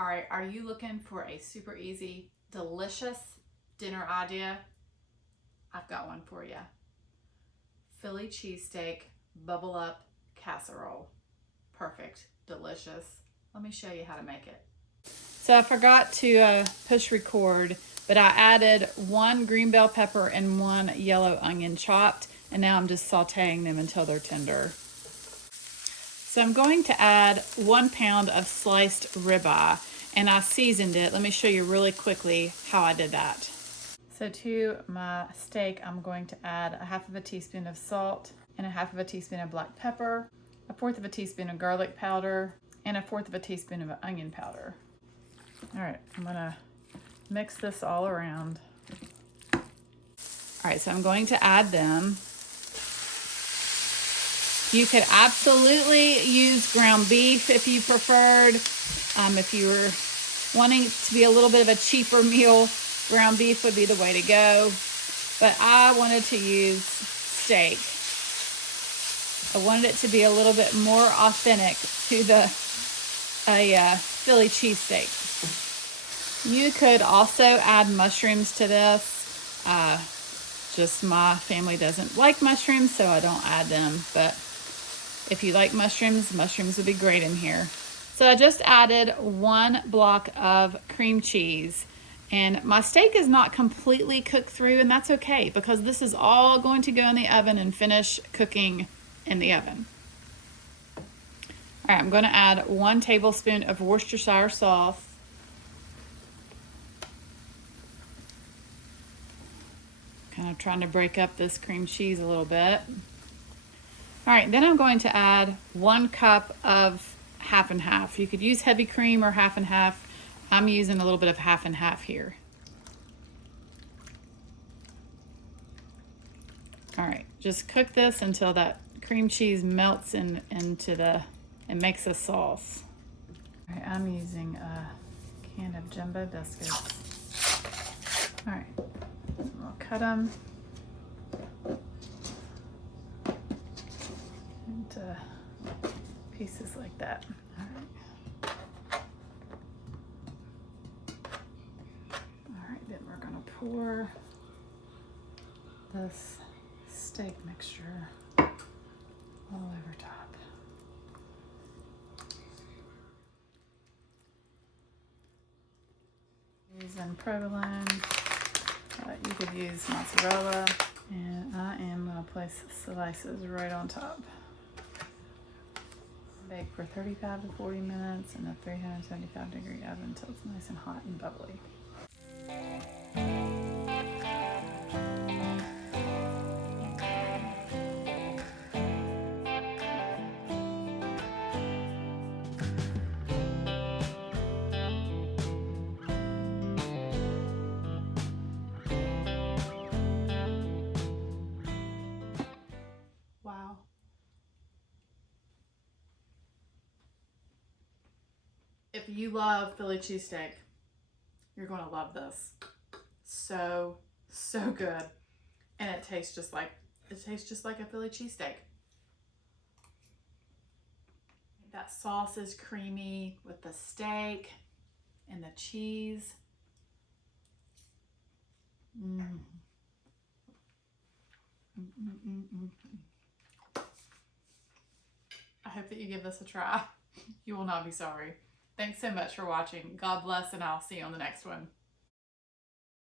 All right, are you looking for a super easy, delicious dinner idea? I've got one for you. Philly cheesesteak bubble up casserole. Perfect, delicious. Let me show you how to make it. So I forgot to push record, but I added 1 green bell pepper and 1 yellow onion chopped, and now I'm just sauteing them until they're tender. So I'm going to add 1 pound of sliced ribeye, and I seasoned it. Let me show you really quickly how I did that. So to my steak, I'm going to add 1/2 teaspoon of salt and 1/2 teaspoon of black pepper, 1/4 teaspoon of garlic powder, and 1/4 teaspoon of onion powder. All right, I'm gonna mix this all around. All right, so I'm going to add them. You could absolutely use ground beef if you preferred. If you were wanting it to be a little bit of a cheaper meal, ground beef would be the way to go. But I wanted to use steak. I wanted it to be a little bit more authentic to a Philly cheesesteak. You could also add mushrooms to this. Just my family doesn't like mushrooms, so I don't add them. But if you like mushrooms, mushrooms would be great in here. So I just added 1 block of cream cheese. And my steak is not completely cooked through, and that's okay because this is all going to go in the oven and finish cooking in the oven. All right, I'm going to add 1 tablespoon of Worcestershire sauce. Kind of trying to break up this cream cheese a little bit. All right, then I'm going to add 1 cup of half and half. You could use heavy cream or half and half. I'm using a little bit of half and half here. All right, just cook this until that cream cheese melts into and makes a sauce. All right, I'm using a can of jumbo biscuits. All right, I'll cut them into pieces like that. All right. Then we're gonna pour this steak mixture all over top. Using provolone, you could use mozzarella, and I am gonna place slices right on top. Bake for 35 to 40 minutes in a 375-degree oven until it's nice and hot and bubbly. Wow. If you love Philly cheesesteak, you're going to love this. So good. And it tastes just like a Philly cheesesteak. That sauce is creamy with the steak and the cheese. I hope that you give this a try. You will not be sorry. Thanks so much for watching. God bless, and I'll see you on the next one.